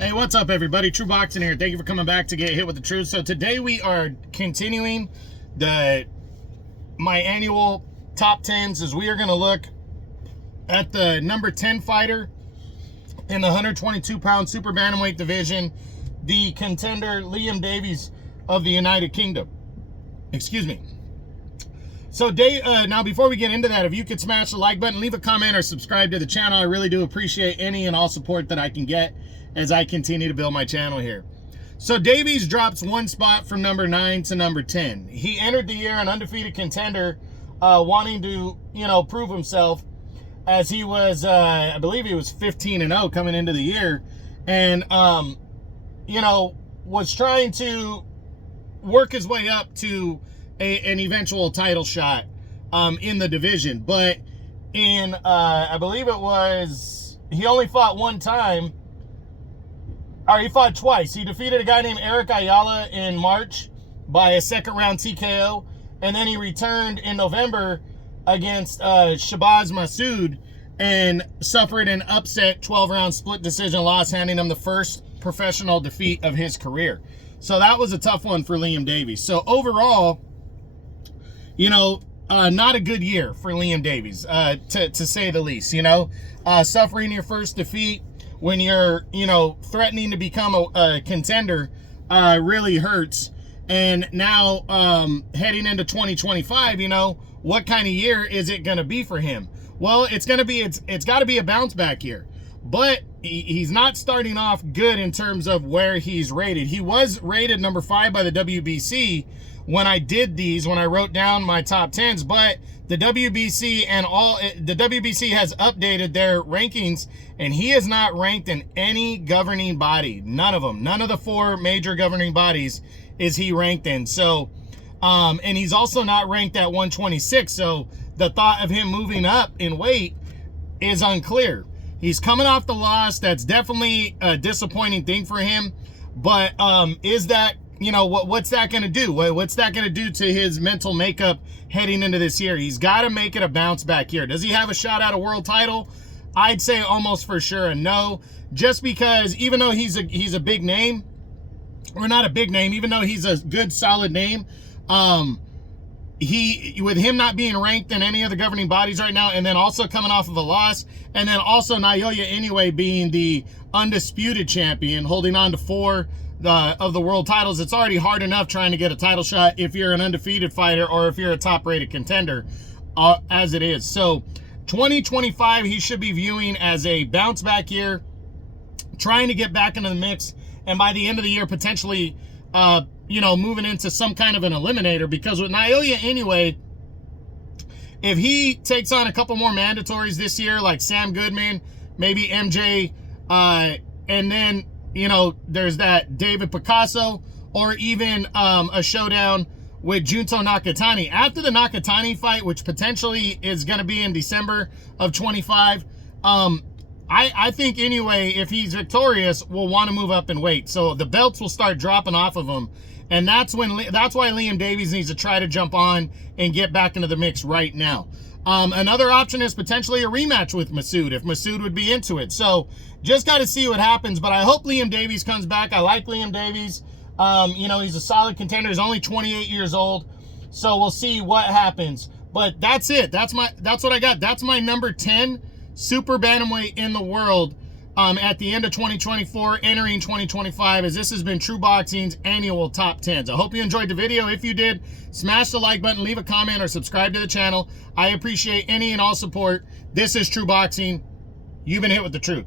Hey, what's up, everybody? True Boxing here. Thank you for coming back to Get Hit with the Truth. So today we are continuing my annual top 10s as we are going to look at the number 10 fighter in the 122-pound Super Bantamweight division, the Contender Liam Davies of the United Kingdom. Excuse me. So now before we get into that, if you could smash the like button, leave a comment, or subscribe to the channel, I really do appreciate any and all support that I can get as I continue to build my channel here. So Davies drops one spot from number 9 to number 10. He entered the year an undefeated contender, wanting to, prove himself, as he was, I believe he was 15-0 coming into the year, and, was trying to work his way up to an eventual title shot in the division. But in, I believe it was, he only fought one time. Or he fought twice. He defeated a guy named Eric Ayala in March by a second-round TKO, and then he returned in November against Shabazz Massoud and suffered an upset 12-round split decision loss, handing him the first professional defeat of his career. So that was a tough one for Liam Davies. So overall, not a good year for Liam Davies, to say the least. Suffering your first defeat when you're, threatening to become a contender really hurts. And now heading into 2025, what kind of year is it going to be for him? Well, it's got to be a bounce back year. But he's not starting off good in terms of where he's rated. He was rated number 5 by the WBC when I wrote down my top 10s, but the WBC has updated their rankings, and he is not ranked in any governing body. None of them. None of the 4 major governing bodies is he ranked in. So, and he's also not ranked at 126. So the thought of him moving up in weight is unclear. He's coming off the loss. That's definitely a disappointing thing for him. But is that, what's that going to do? What's that going to do to his mental makeup heading into this year? He's got to make it a bounce back year. Does he have a shot at a world title? I'd say almost for sure a no, just because even though he's a big name, or not a big name, even though he's a good solid name, with him not being ranked in any of the governing bodies right now, and then also coming off of a loss, and then also Naoya Inoue being the undisputed champion, holding on to 4 of the world titles, it's already hard enough trying to get a title shot if you're an undefeated fighter or if you're a top-rated contender, as it is. So 2025 he should be viewing as a bounce-back year, trying to get back into the mix, and by the end of the year potentially moving into some kind of an eliminator, because with Naoya Inoue, if he takes on a couple more mandatories this year, like Sam Goodman, maybe MJ, and then, there's that David Picasso, or even a showdown with Junto Nakatani. After the Nakatani fight, which potentially is going to be in December of 25, I think Inoue, if he's victorious, will want to move up in weight. So the belts will start dropping off of him. And that's why Liam Davies needs to try to jump on and get back into the mix right now. Another option is potentially a rematch with Massoud, if Massoud would be into it. So just got to see what happens. But I hope Liam Davies comes back. I like Liam Davies. He's a solid contender. He's only 28 years old. So we'll see what happens. But that's it. That's what I got. That's my number 10 Super Bantamweight in the world at the end of 2024, entering 2025, as this has been True Boxing's annual top 10s. I hope you enjoyed the video. If you did, smash the like button, leave a comment, or subscribe to the channel. I appreciate any and all support. This is True Boxing. You've been hit with the truth.